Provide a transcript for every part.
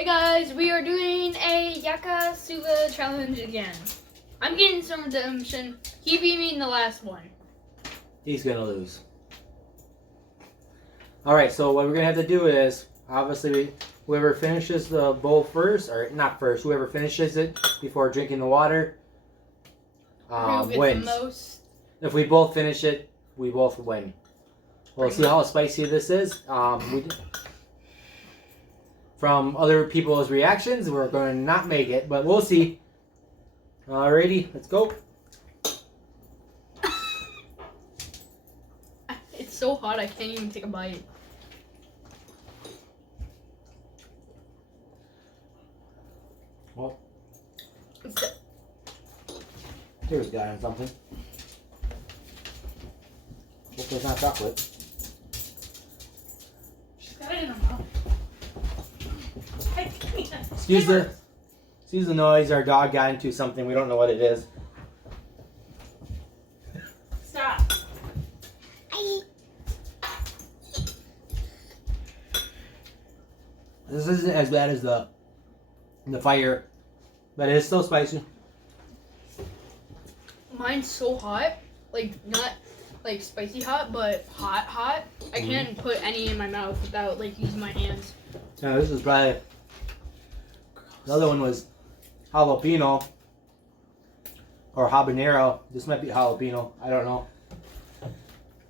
Hey guys, we are doing a Yakisoba challenge again. I'm getting some redemption. He beat me in the last one. He's gonna lose. Alright, so what we're gonna have to do is, obviously, whoever finishes the bowl first, or not first, whoever finishes it before drinking the water, Who gets wins. the most? If we both finish it, we both win. We'll see how spicy this is. From other people's reactions, we're going to not make it, but we'll see. Alrighty, let's go. It's so hot I can't even take a bite. Well, It's the- here's a guy on something. Hope it's not chocolate. She's got it in her mouth. Excuse the noise. Our dog got into something. We don't know what it is. Stop. This isn't as bad as the fire, but it is still spicy. Mine's so hot, like not like spicy hot, but hot. I can't put any in my mouth without like using my hands. Yeah, this is probably. The other one was jalapeno or habanero. This might be jalapeno. I don't know.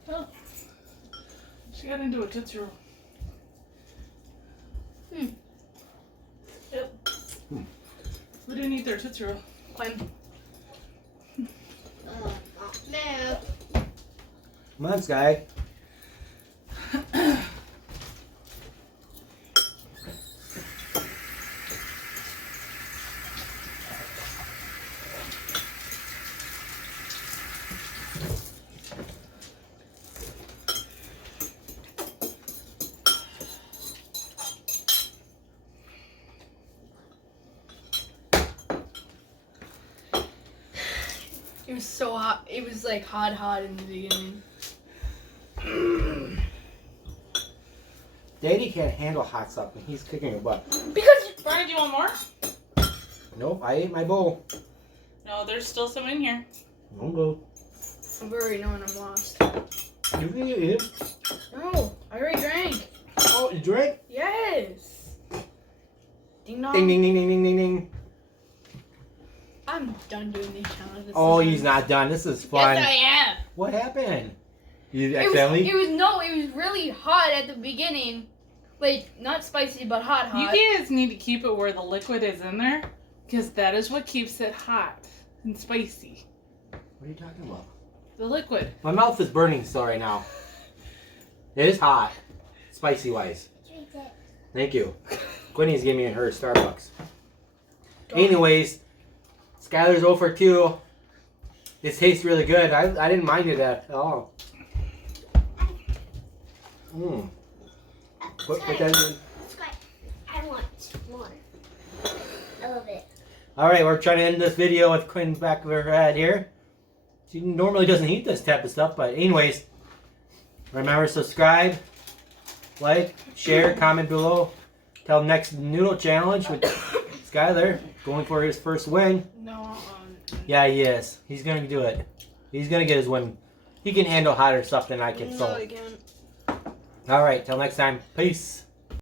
Oh. She got into a Tootsie Roll. Yep. Who didn't eat their Tootsie Roll? Clem. Come on, Sky. It was so hot. It was like hot in the beginning. Daddy can't handle hot stuff, and he's kicking your butt. Because Brian, do you want more? Nope, I ate my bowl. No, there's still some in here. Don't go. I'm already knowing I'm lost. You can eat it. No, I already drank. Oh, you drank? Yes. Ding dong. Ding, ding, ding, ding, ding, ding, ding. I'm done doing these challenges. Oh, he's not done. This is fun. Yes, I am. What happened? You It accidentally? was really hot at the beginning. Like, not spicy, but hot. You guys need to keep it where the liquid is in there, because that is what keeps it hot and spicy. What are you talking about? The liquid. My mouth is burning still right now. It is hot, spicy wise. Thank you. Quinny's giving me her Starbucks. Anyways, Skylar's 0 for 2. This tastes really good. I didn't mind it at all. Put that in. I want more. I love it. Alright, we're trying to end this video with Quinn's back of her head here. She normally doesn't eat this type of stuff, but anyways, remember to subscribe, like, share, comment below. Till next Noodle Challenge with Skylar going for his first win. No. Yeah, he is. He's gonna do it. He's gonna get his win. He can handle hotter stuff than I can. No, So, I can't. all right. Till next time. Peace.